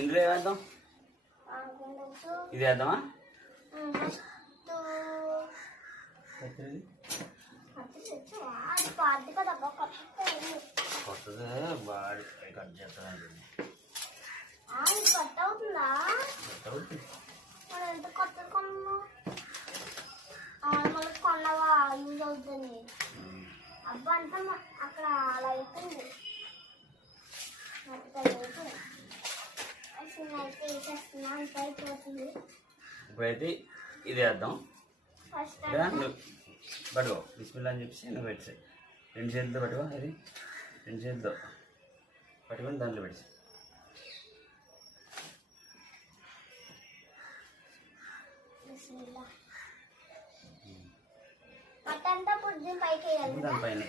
ఇందులో ఏమేద్దాం? ఇది వేద్దామా? కొత్తది బాడీ కట్ చేస్తానండి. కట్ అవుతుందా? ఎంత కొత్తది కొన్నావు? మనకు కొన్నవా యూజ్ అవుతుంది. అబ్బా అంతా అక్కడ అలా అయిపోయింది. ఇప్పుడైతే ఇది వేద్దాం. పట్టుకో బిస్మిల్లా అని చెప్పేసి నువ్వు పెట్టేసి 2 చేతులతో పట్టుకో. అది 2 చేతులతో పట్టుకొని దాంట్లో పెట్టేసి దానిపైన